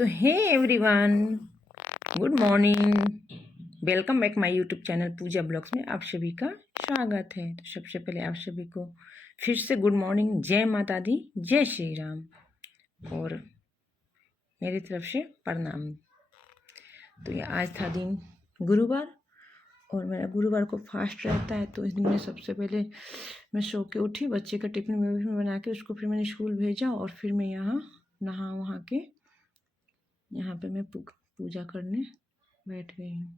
तो hey everyone, good morning, welcome back my YouTube channel Pooja blogs में आप सभी का स्वागत है। तो सबसे पहले आप सभी को फिर से गुड मॉर्निंग, जय माता दी, जय श्री राम और मेरी तरफ से प्रणाम। तो ये आज था दिन गुरुवार और मेरा गुरुवार को फास्ट रहता है। तो इस दिन में सबसे पहले मैं सो के उठी, बच्चे का टिफिन विफिन बना के उसको फिर मैंने स्कूल भेजा और फिर मैं यहाँ नहा वहाँ के यहाँ पे मैं पूजा करने बैठ गई हूँ,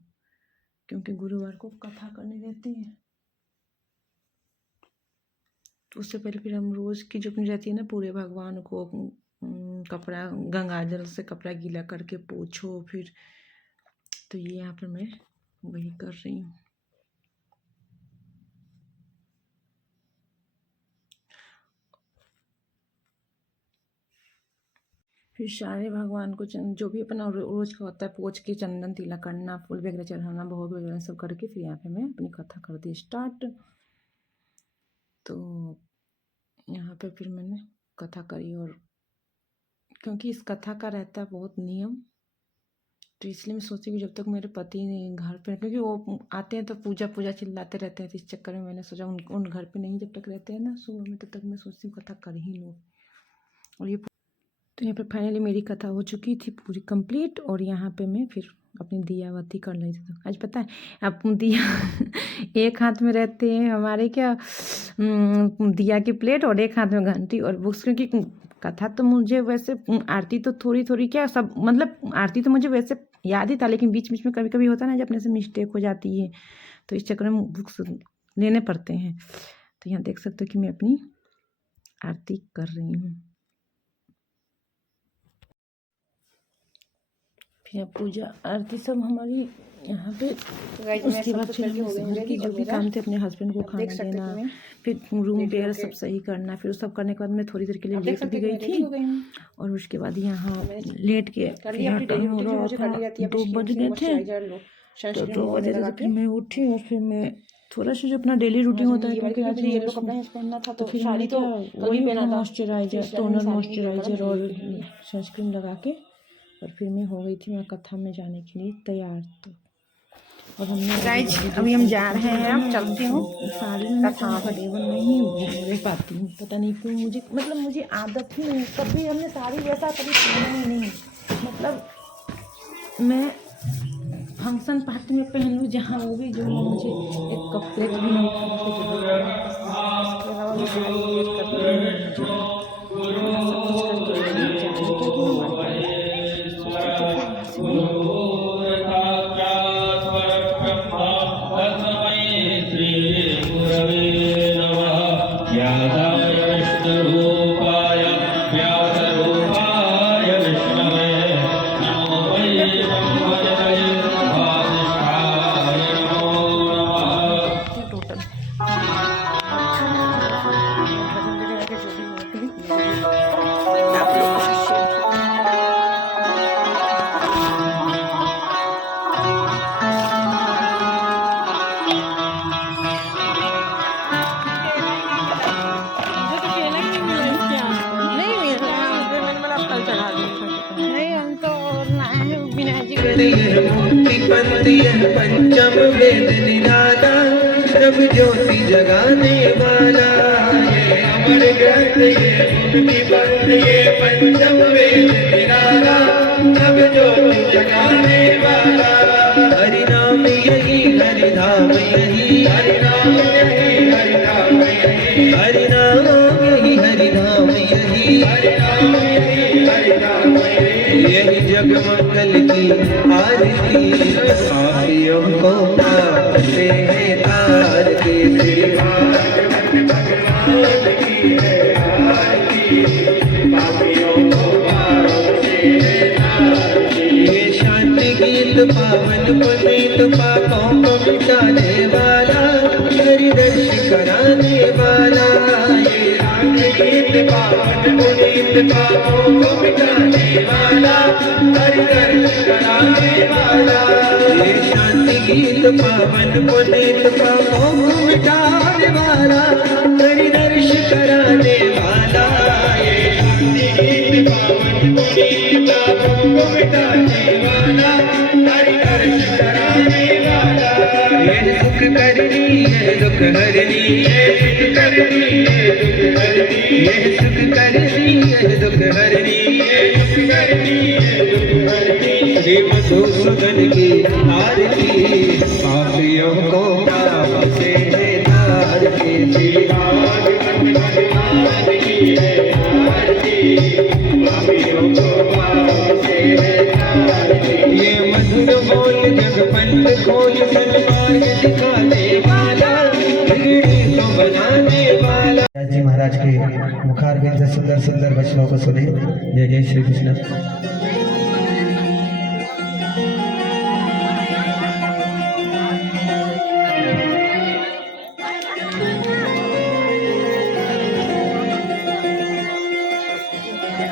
क्योंकि गुरुवार को कथा करनी रहती है। तो उससे पहले फिर हम रोज़ की जो अपनी रहती है ना, पूरे भगवान को कपड़ा गंगा जल से कपड़ा गीला करके पोछो फिर, तो ये यहाँ पर मैं वही कर रही हूँ। फिर सारे भगवान को जो भी अपना रोज का होता है पोछ के चंदन तिलक करना, फूल वगैरह चढ़ाना, भोग वगैरह सब करके फिर यहाँ पे मैं अपनी कथा कर दी स्टार्ट। तो यहाँ पे फिर मैंने कथा करी और क्योंकि इस कथा का रहता है बहुत नियम, तो इसलिए मैं सोची कि जब तक मेरे पति नहीं घर पे, क्योंकि वो आते हैं तो पूजा पूजा चिल्लाते रहते हैं, तो इस चक्कर में मैंने सोचा उन घर पे नहीं जब तक रहते हैं ना सुबह में, तब तक मैं सोचती हूँ कथा कर ही लूँ। और ये तो यहाँ पे फाइनली मेरी कथा हो चुकी थी पूरी कंप्लीट और यहाँ पे मैं फिर अपनी दियावती कर रही थी। तो आज पता है अब दिया एक हाथ में रहते हैं हमारे क्या दिया की प्लेट और एक हाथ में घंटी और बुक्स, क्योंकि कथा तो मुझे वैसे आरती तो थोड़ी थोड़ी क्या सब मतलब आरती तो मुझे वैसे याद ही था, लेकिन बीच बीच में कभी कभी होता है ना जब अपने से मिस्टेक हो जाती है, तो इस चक्कर में बुक्स लेने पड़ते हैं। तो यहाँ देख सकते हो कि मैं अपनी आरती कर रही हूँ। फिर पूजा आरती सब हमारी यहाँ पे, उसके बाद फिर घर की जो भी काम थे अपने हस्बैंड को खाना देना, फिर रूम वगैरह सब सही करना, फिर सब करने के बाद मैं थोड़ी देर के लिए लेट भी गई थी और उसके बाद यहाँ लेट के 2 बज गए थे। तो 2 बजे तक फिर मैं उठी और फिर मैं थोड़ा सा जो अपना डेली रूटीन होता है, क्योंकि मुझे येलो कपड़ा पहनना था तो फिर मैंने वही मॉइस्चराइजर, टोनर मॉइस्चराइजर और सनस्क्रीन लगा के और फिर मैं हो गई थी मैं कथा में जाने के लिए तैयार। तो और हमने गाइस अभी हम जा रहे हैं, अब चलती हूँ। साड़ी में कंफर्टेबल नहीं रह पाती हूँ, पता नहीं क्यों, मुझे मतलब मुझे आदत ही नहीं, कभी हमने साड़ी वैसा कभी पहना ही नहीं। मतलब मैं फंक्शन पार्टी में पहन लूँ जहाँ वो भी जो मुझे एक कपड़े भी नहीं उठाने की जरूरत है, इसके अलावा मैं साड़ी वेयर करती हूँ, सब कुछ करके मुक्ति पंथी पंचम वेद निराला, सब ज्योति जगाने वाला ये अमर ग्रंथ, ये मुक्ति पंथ, ये पंचम वेद निराला, सब ज्योति जगाने वाला। हरि नाम यही, हरि धाम यही, हरि नाम यही, हरि धाम यही, हरि नाम यही, हरि धाम यही, हरि नाम यही, हरि धाम यही। यही जग मंगल की आरती, पापियों को पाते हैं तार के, भगवान की है आरती, पापियों को पाते हैं तार के। ये शांति गीत पावन पुनीत पापों को मिटाने वाला, हरि दर्शन कराने वाला। ये शांति गीत पावन पुनीत पापों को मिटाने वाला, हरि दर्शन कराने वाला। ये शांति गीत पावन पुनीत पापों को मिटाने वाला, हरि दर्शन कराने वाला। ये शांति गीत पावन पुनीत को मिटाने वाला, तारी अर्श कराने वाला। ये सुख करनी है दुख हरनी, ये सुख करनी है दुख हरनी, ये सुख करनी है दुख हरनी, ये सुख करनी है दुख हरनी। श्री मधुसूदन की आरती, पापियों को पाप से है तारती, श्री भगवान की है आरती, पापियों को पाप से है तारती। ये मधुर बोल जग पंथ खोज सन्मार्ग दिखाने वाला, बिगड़ी तो बनाने वाला। जी महाराज के मुखारबिंद से सुंदर सुंदर वचनों को सुने। जय जय श्री कृष्ण।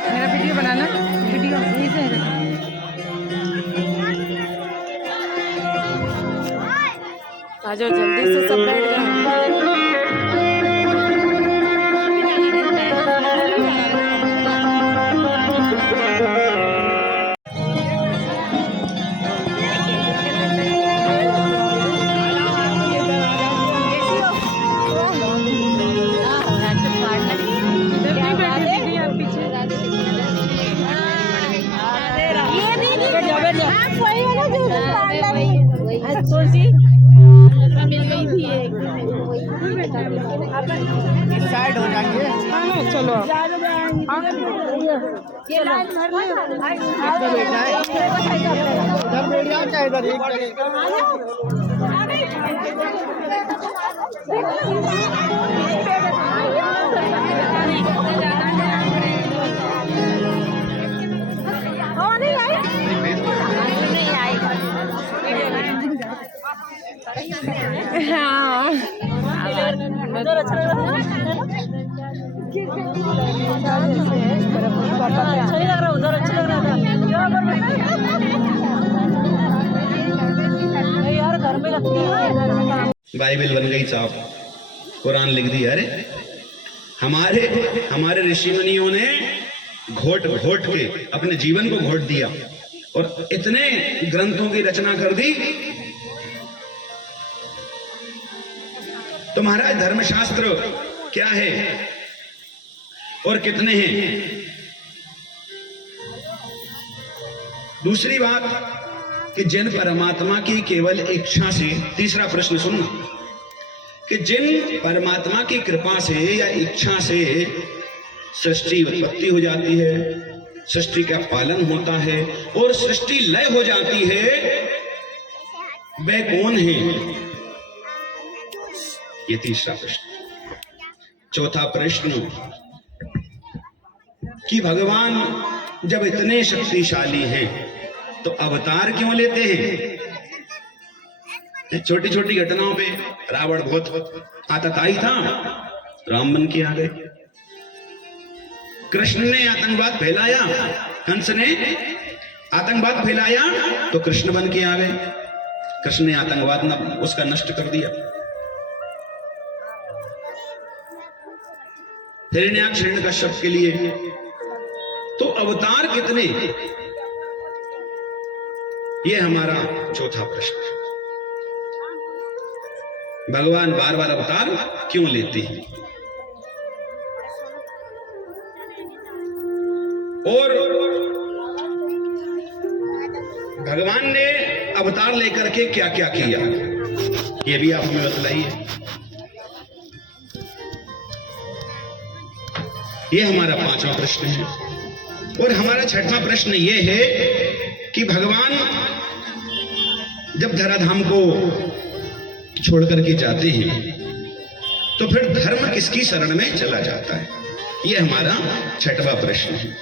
मेरा वीडियो बनाना, वीडियो यहीं से है। आ जाओ जल्दी से, सब बैठ गए। साइड हो जाएंगे। चलो उधर अच्छा लग रहा था, उधर अच्छा लग रहा था यार, घर में लगती है। बाइबल बन गई साहब, कुरान लिख दी। अरे हमारे ऋषि मुनियों ने घोट घोट के अपने जीवन को घोट दिया और इतने ग्रंथों की रचना कर दी। तो महाराज धर्मशास्त्र क्या है और कितने हैं? दूसरी बात कि जिन परमात्मा की केवल इच्छा से, तीसरा प्रश्न सुनना, कि जिन परमात्मा की कृपा से या इच्छा से सृष्टि उत्पत्ति हो जाती है, सृष्टि का पालन होता है और सृष्टि लय हो जाती है, वे कौन है? ये तीसरा प्रश्न। चौथा प्रश्न कि भगवान जब इतने शक्तिशाली हैं तो अवतार क्यों लेते हैं? छोटी छोटी घटनाओं पे रावण बहुत आतताई था, राम बन के आ गए। कृष्ण ने आतंकवाद फैलाया, कंस ने आतंकवाद फैलाया तो कृष्ण बन के आ गए। कृष्ण ने आतंकवाद उसका नष्ट कर दिया। हिरण्याक्ष हिरण्यकश्यप के लिए तो अवतार कितने? ये हमारा चौथा प्रश्न है। भगवान बार बार अवतार क्यों लेते हैं? और भगवान ने अवतार लेकर के क्या क्या किया, ये भी आप हमें बतलाइए। ये हमारा पांचवा प्रश्न है। और हमारा छठवां प्रश्न ये है कि भगवान जब धराधाम को छोड़ करके जाते हैं तो फिर धर्म किसकी शरण में चला जाता है? ये हमारा छठवां प्रश्न है।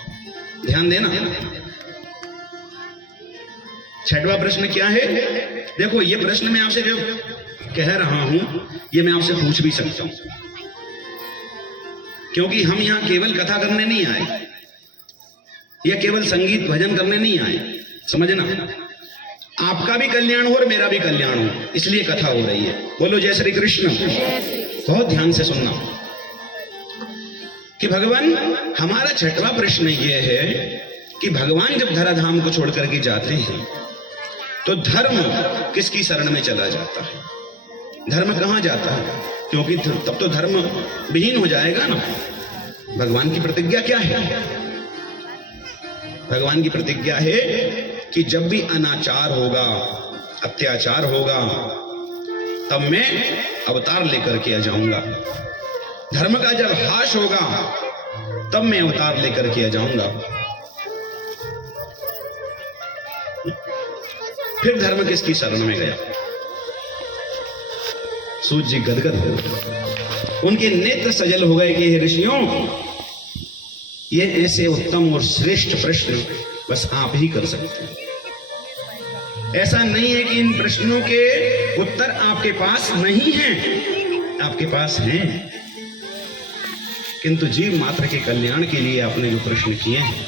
ध्यान देना। छठवां प्रश्न क्या है? देखो, ये प्रश्न मैं आपसे जो कह रहा हूं ये मैं आपसे पूछ भी सकता हूं, क्योंकि हम यहां केवल कथा करने नहीं आए या केवल संगीत भजन करने नहीं आए। समझना, आपका भी कल्याण हो और मेरा भी कल्याण हो, इसलिए कथा हो रही है। बोलो जय श्री कृष्ण। बहुत ध्यान से सुनना कि भगवान, हमारा छठवां प्रश्न ये है कि भगवान जब धराधाम को छोड़ करके जाते हैं तो धर्म किसकी शरण में चला जाता है? धर्म कहाँ जाता है? क्योंकि तब तो धर्म विहीन हो जाएगा ना। भगवान की प्रतिज्ञा क्या है? भगवान की प्रतिज्ञा है कि जब भी अनाचार होगा, अत्याचार होगा, तब मैं अवतार लेकर के आ जाऊंगा। धर्म का जब हाश होगा तब मैं अवतार लेकर के आ जाऊंगा। फिर धर्म किसकी शरण में गया? सूत जी गदगद हो गए, उनके नेत्र सजल हो गए कि हे ऋषियों, ये ऐसे उत्तम और श्रेष्ठ प्रश्न बस आप ही कर सकते हैं। ऐसा नहीं है कि इन प्रश्नों के उत्तर आपके पास नहीं हैं, आपके पास हैं, किंतु जीव मात्र के कल्याण के लिए आपने जो प्रश्न किए हैं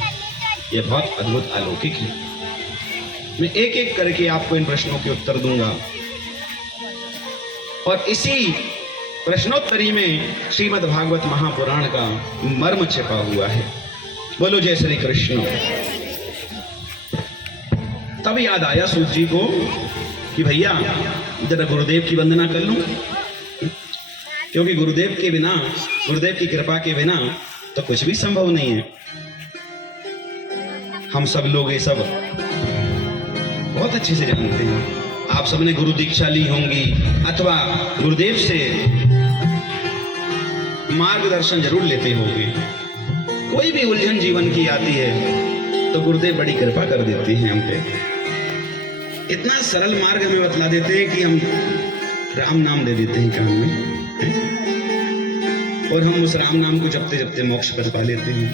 ये बहुत अद्भुत अलौकिक है। मैं एक एक करके आपको इन प्रश्नों के उत्तर दूंगा और इसी प्रश्नोत्तरी में श्रीमद् भागवत महापुराण का मर्म छिपा हुआ है। बोलो जय श्री कृष्ण। तब याद आया सूत जी को कि भैया जरा गुरुदेव की वंदना कर लूं, क्योंकि गुरुदेव के बिना, गुरुदेव की कृपा के बिना तो कुछ भी संभव नहीं है। हम सब लोग ये सब बहुत अच्छे से जानते हैं। आप सबने गुरु दीक्षा ली होंगी अथवा गुरुदेव से मार्गदर्शन जरूर लेते होंगे। कोई भी उलझन जीवन की आती है तो गुरुदेव बड़ी कृपा कर देते हैं हम पे। इतना सरल मार्ग हमें बतला देते हैं कि हम राम नाम दे देते हैं कान में और हम उस राम नाम को जपते जपते मोक्ष पद पा लेते हैं।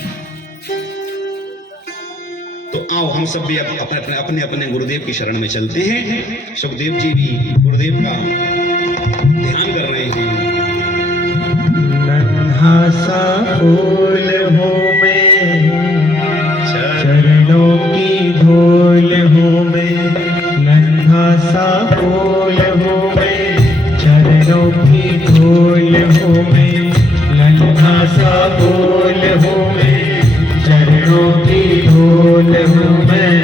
तो आओ हम सब भी अपने अपने गुरुदेव की शरण में चलते हैं। सुखदेव जी भी गुरुदेव का ध्यान कर रहे हैं। नन्हा सा फूल हूँ मैं, चरणों की धूल हूँ मैं। नन्हा सा फूल हूँ मैं, चरणों की धूल हूँ मैं। नन्हा सा फूल हूँ मैं, चरणों की धूल हूँ मैं।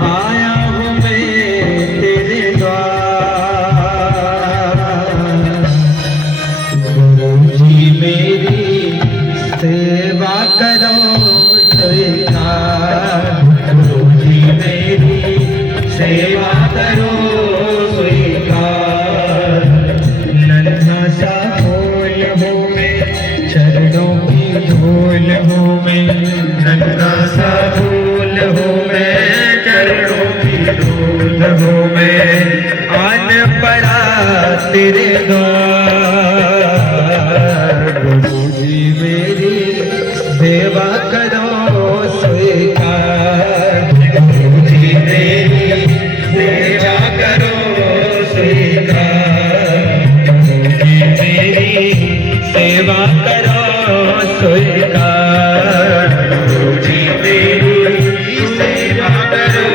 आया हूँ मैं तेरे द्वार, गुरुजी मेरी सेवा करो स्वीकार। गुरुजी मेरी सेवा करो स्वीकार। नन्हा सा फूल हूँ मैं, चरणों की धूल हूँ मैं। नन्हा सा फूल हूँ मैं, चरणों की धूल हूँ मैं। आन पड़ा तेरे द्वार, गुरुजी मेरी सेवा करो स्वीकार। गुरुजी मेरी सेवा करो स्वीकार। गुरुजी मेरी सेवा करो स्वीकार। गुरुजी मेरी सेवा करो।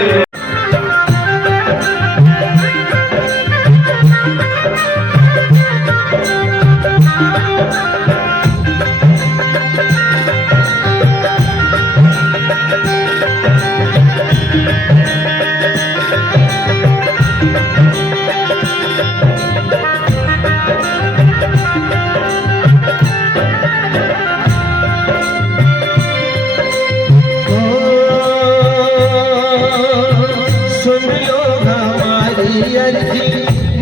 सुन लो हमारी अर्जी,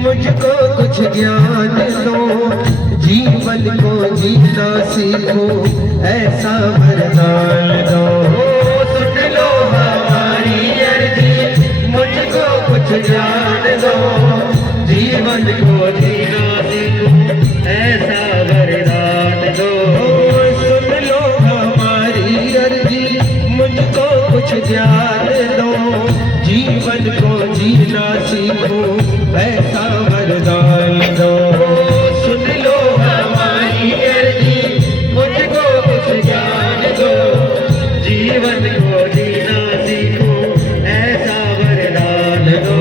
मुझको कुछ ज्ञान दो। जीवन को जीना सीखो, ऐसा वरदान दो। सुन लो हमारी अर्जी, मुझको कुछ ज्ञान दो। जीवन को जीना सीखो, ऐसा वरदान दो। सुन लो हमारी अर्जी, मुझको कुछ ज्ञान दो। जीवन को जीना सीखो, ऐसा वरदान दो। सुन लो हमारी अर्जी, मुझको कुछ ज्ञान दो। जीवन को जीना सीखो, ऐसा वरदान दो।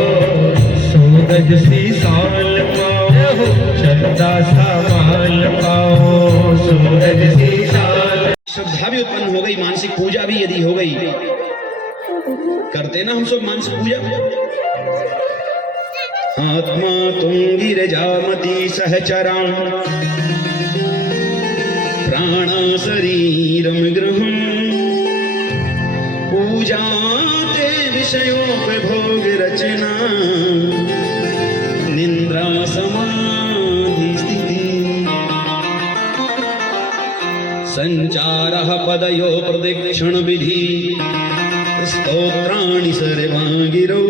सूरज सी साल पाओ, चंदा सा माल पाओ। सूरज सी साल। श्रद्धा भी उत्पन्न हो गई, मानसिक पूजा भी यदि हो गई करते ना हम सब मानसिक पूजा। आत्मा तुम गिरजामती सहचरां प्राण शरीरम गृहं पूजा ते विषयों पे भोग रचना निंद्रा समाधि स्थिति संचारः पदयो प्रदक्षिण विधि स्तोत्राणि सर्वांगिरो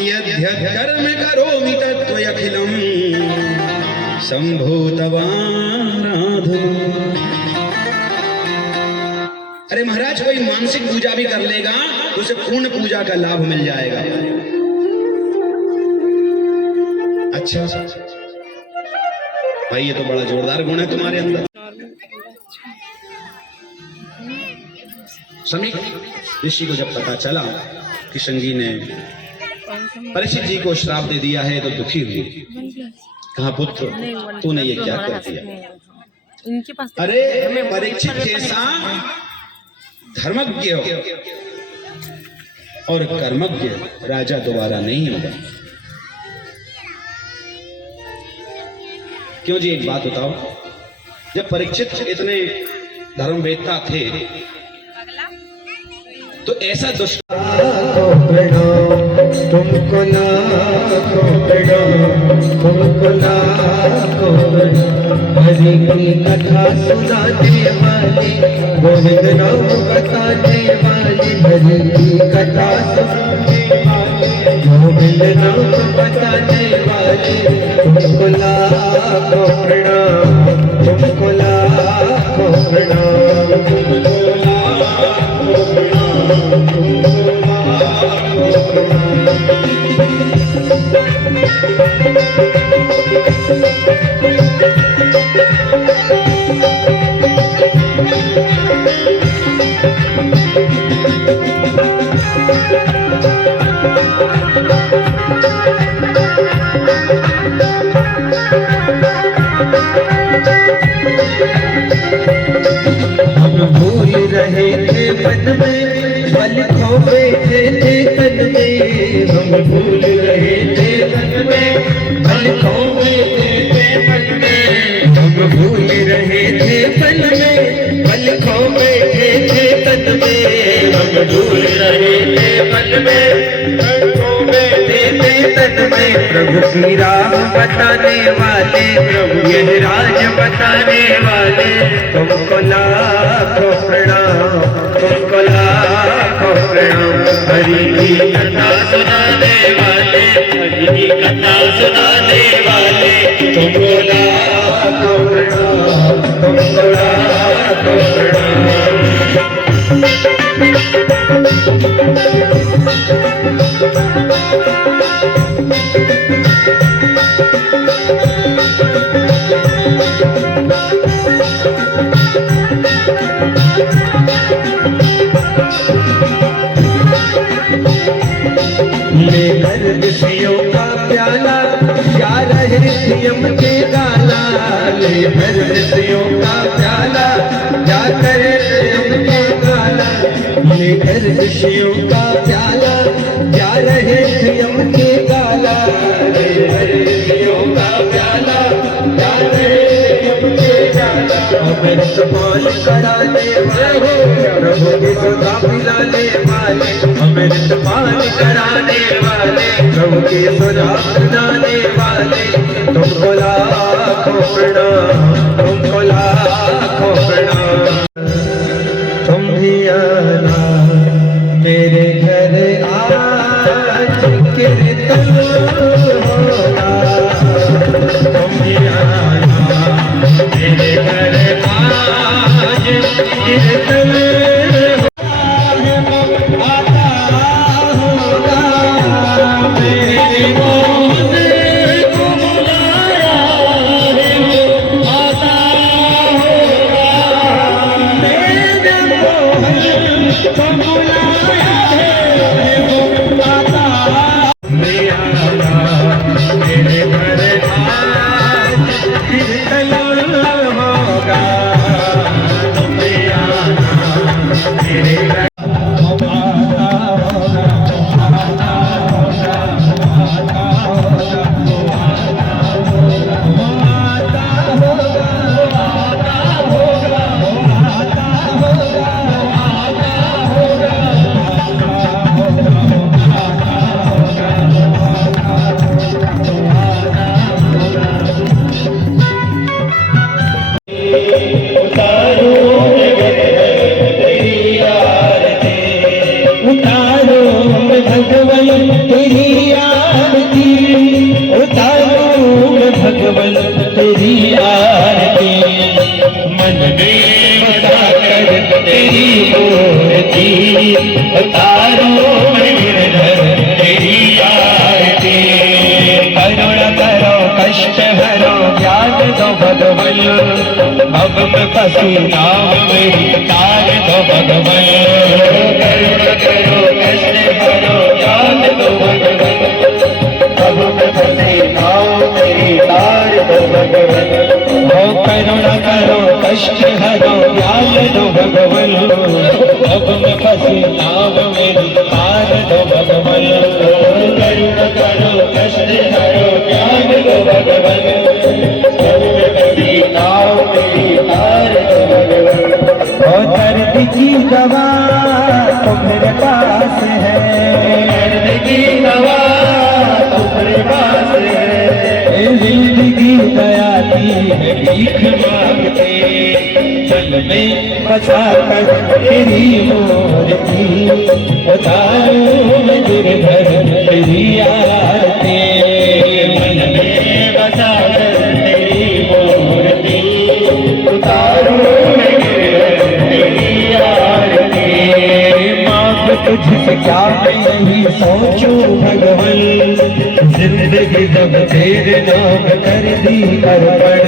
यद्यत्कर्म करोमि तत्त्वयखिलं शंभो तवाराधना। अरे महाराज कोई मानसिक पूजा भी कर लेगा तो उसे पूर्ण पूजा का लाभ मिल जाएगा। अच्छा भाई ये तो बड़ा जोरदार गुण है तुम्हारे अंदर। समीक ऋषि को जब पता चला कि संगी ने परीक्षित जी को श्राप दे दिया है तो दुखी हुई। कहा पुत्र तूने ये क्या कर दिया? अरे परीक्षित जैसा धर्मज्ञ और कर्मज्ञ राजा दोबारा नहीं होगा। क्यों जी एक बात बताओ, जब परीक्षित इतने धर्मवेत्ता थे तो ऐसा दुष्ट तुमको लाखों प्रणाम, तुमको लाखों प्रणाम। हरि की कथा सुनाने वाले, गोविंद नाम बताने वाले, हरि की कथा सुनाने वाले, गोविंद नाम बताने वाले। तुमको लाखों प्रणाम, तुमको लाखों प्रणाम, तुमको लाखों प्रणाम, तुमको लाखों प्रणाम। हम भूल रहे थे मन में, पल खो बैठे थे तन में। हम भूल रहे थे मन में, पल खो बैठे थे मन में। हम भूल रहे थे पल में, पल खो बैठे थे तन में। हम भूल रहे थे पल में, पल खो बैठे थे तन में। प्रभु की राह बताने वाले, प्रभु यह राज बताने वाले। तुमको लाखों प्रणाम, तुमको लाखों प्रणाम। हरि की कथा सुनाने वाले, हरि की कथा सुनाने वाले। तुमको लाखों प्रणाम, तुमको लाखों प्रणाम। लेकर ऋषियों का प्याला, क्या रहे नियम के गाला। लेकर ऋषियों का प्याला, क्या करे नियम के गाला। लेकर ऋषियों का प्याला, क्या रहे नियम के गाला। लेकर ऋषियों का प्याला, क्या रहे नियम के गाला। अमृत पान कराने वाले, प्रभु की सुधा पिलाने वाले। अमृत पान कराने वाले, प्रभु की सुधा पिलाने वाले। तुमको लाखों प्रणाम, तुमको लाखों प्रणाम। तुम भी आना मेरे घर आज कीर्तन होगा। तुम भी आना मेरे घर आज कीर्तन मन में बसाकर तेरी मूर्ति उतारो मैं गिरधर तेरी आरती। करुणा करो कष्ट हरो ज्ञान दो भगवन, अब में फंसी नाव मेरी तार दो भगवन। करुणा करो कष्ट हरो ज्ञान दो भगवन, अब में फंसी नाव मेरी तार दो भगवन। हो करुणा करो कष्ट हरो ज्ञान दो भगवन, अब में फंसी नाव मेरी तार दो भगवन। करुणा करो कष्ट हरो ज्ञान दो भगवन, अब में फंसी नाव मेरी तार दो भगवन। और दर्द की दवा तुम्हारे पास है, दर्द की दवा तुम्हारे पास है। जिंदगी दयाती है भीख मांगते, जल में बसा कर तेरी मूर्ति उतारो मैं गिरधर तेरी आरती। मन में बसा कर तेरी मूर्ति उतारो मैं गिरधर तेरी आरती। मांग तुझसे क्या मैं नहीं सोचूं भगवन, जिंदगी जब तेरे नाम कर दी अर्पण।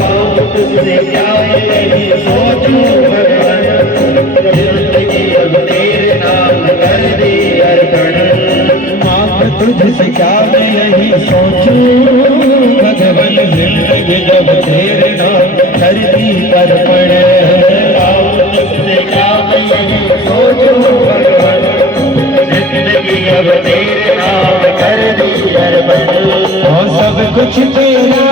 मांग तुझसे क्या मैं नहीं सोचूं भगवन, जिंदगी जब तेरे नाम कर दी अर्पण। मांग तुझसे क्या मैं नहीं सोचूं भगवन, जिंदगी जब तेरे नाम कर दी अर्पण। मांग तुझसे क्या मैं नहीं सोचूं भगवन, जिंदगी अब तेरे नाम कर दी अर्पण। और सब कुछ तेरा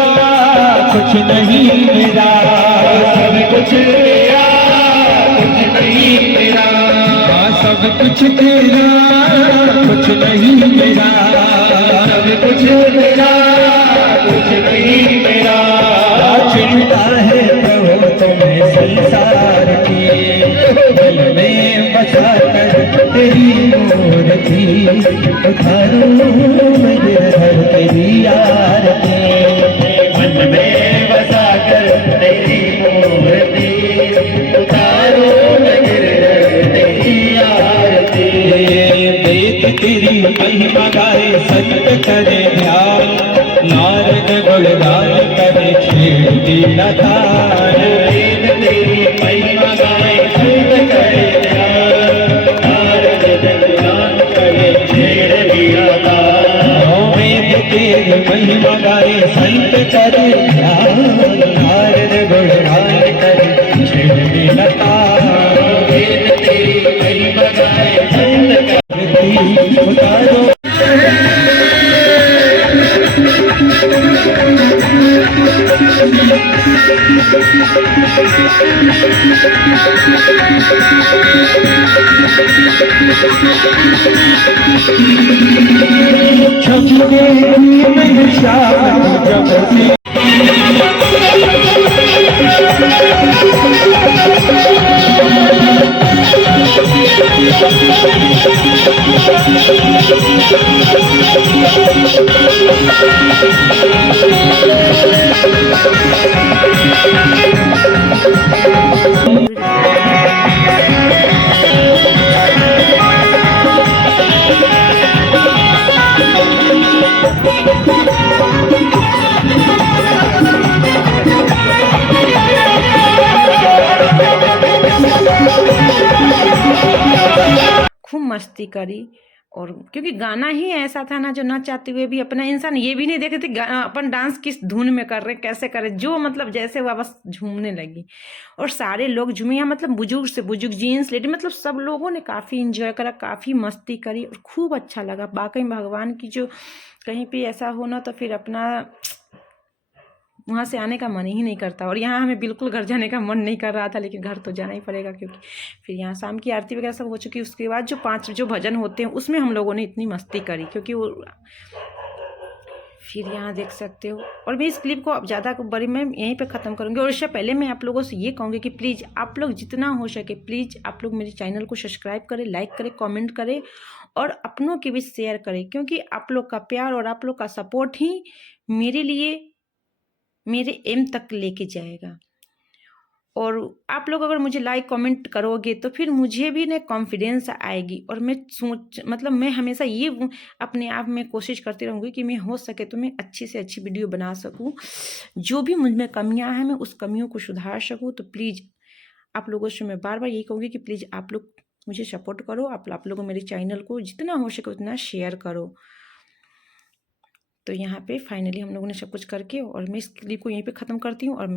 कुछ नहीं मेरा, सब कुछ तेरा कुछ नहीं मेरा। सब कुछ तेरा कुछ नहीं मेरा, सब कुछ तेरा कुछ नहीं मेरा। चिंता है प्रभु तुम्हें संसार की, दिल में बसा कर तेरी मूर्ति उतारो मैं गिरधर तेरी आरती। मन में बसा कर तेरी मूर्ति उतारो मैं गिरधर तेरी आरती। वेद तेरी महिमा गाए संत करे ध्यान, नारद गुणगान करे छेड़ी लतान। वेद तेरी महिमा गाए संत करे ध्यान, नारद गुणगान करे छेड़ी लतान। वेद तेरी महिमा गाए संत करे ध्यान, नारद गुणगान करे छेड़ी लतान। वेद तेरी महिमा गाए संत करे उतारो। छपने में शाम जब से खूब मस्ती करी। और क्योंकि गाना ही ऐसा था ना, जो ना चाहते हुए भी अपना इंसान ये भी नहीं देखे थे अपन डांस किस धुन में कर रहे कैसे कर रहे, जो मतलब जैसे हुआ बस झूमने लगी। और सारे लोग झूमे, यहाँ मतलब बुजुर्ग से बुजुर्ग, जेंट्स लेडी, मतलब सब लोगों ने काफ़ी इंजॉय करा, काफ़ी मस्ती करी और खूब अच्छा लगा। बाकी भगवान की जो कहीं पे ऐसा होना तो फिर अपना वहाँ से आने का मन ही नहीं करता। और यहाँ हमें बिल्कुल घर जाने का मन नहीं कर रहा था, लेकिन घर तो जाना ही पड़ेगा, क्योंकि फिर यहाँ शाम की आरती वगैरह सब हो चुकी। उसके बाद जो 5 जो भजन होते हैं उसमें हम लोगों ने इतनी मस्ती करी, क्योंकि वो फिर यहाँ देख सकते हो। और मैं इस क्लिप को अब ज़्यादा बड़ी मैं यहीं पे ख़त्म करूँगी। और इससे पहले मैं आप लोगों से ये कहूँगी कि प्लीज़ आप लोग जितना हो सके प्लीज़ आप लोग मेरे चैनल को सब्सक्राइब करें, लाइक करें, कमेंट करें और अपनों के भी शेयर करें, क्योंकि आप लोग का प्यार और आप लोग का सपोर्ट ही मेरे लिए मेरे एम तक लेके जाएगा। और आप लोग अगर मुझे लाइक कमेंट करोगे तो फिर मुझे भी ना कॉन्फिडेंस आएगी, और मैं मैं हमेशा ये अपने आप में कोशिश करती रहूँगी कि मैं हो सके तो मैं अच्छी से अच्छी वीडियो बना सकूँ, जो भी मुझ में कमियाँ हैं मैं उस कमियों को सुधार सकूँ। तो प्लीज़ आप लोगों से मैं बार बार यही कहूँगी कि प्लीज़ आप लोग मुझे सपोर्ट करो, आप लोगों मेरे चैनल को जितना हो सके उतना शेयर करो। तो यहाँ पे फाइनली हम लोगों ने सब कुछ करके और मैं इस क्लिप को यहीं पे ख़त्म करती हूँ और मैं